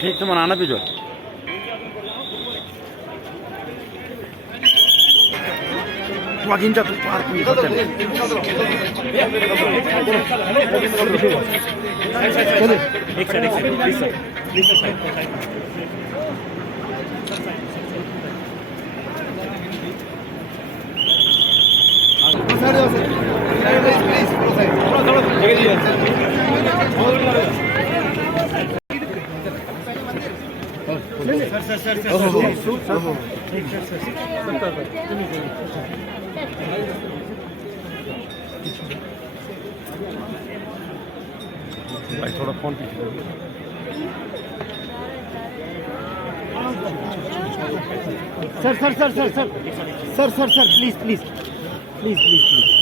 ठीक से मनाना भी जो वागिंचा तू पार तुम्ही एक साइड प्लीज सर भाई थोड़ा फोन पीछे sir sir sir sir sir sir sir sir please please please please please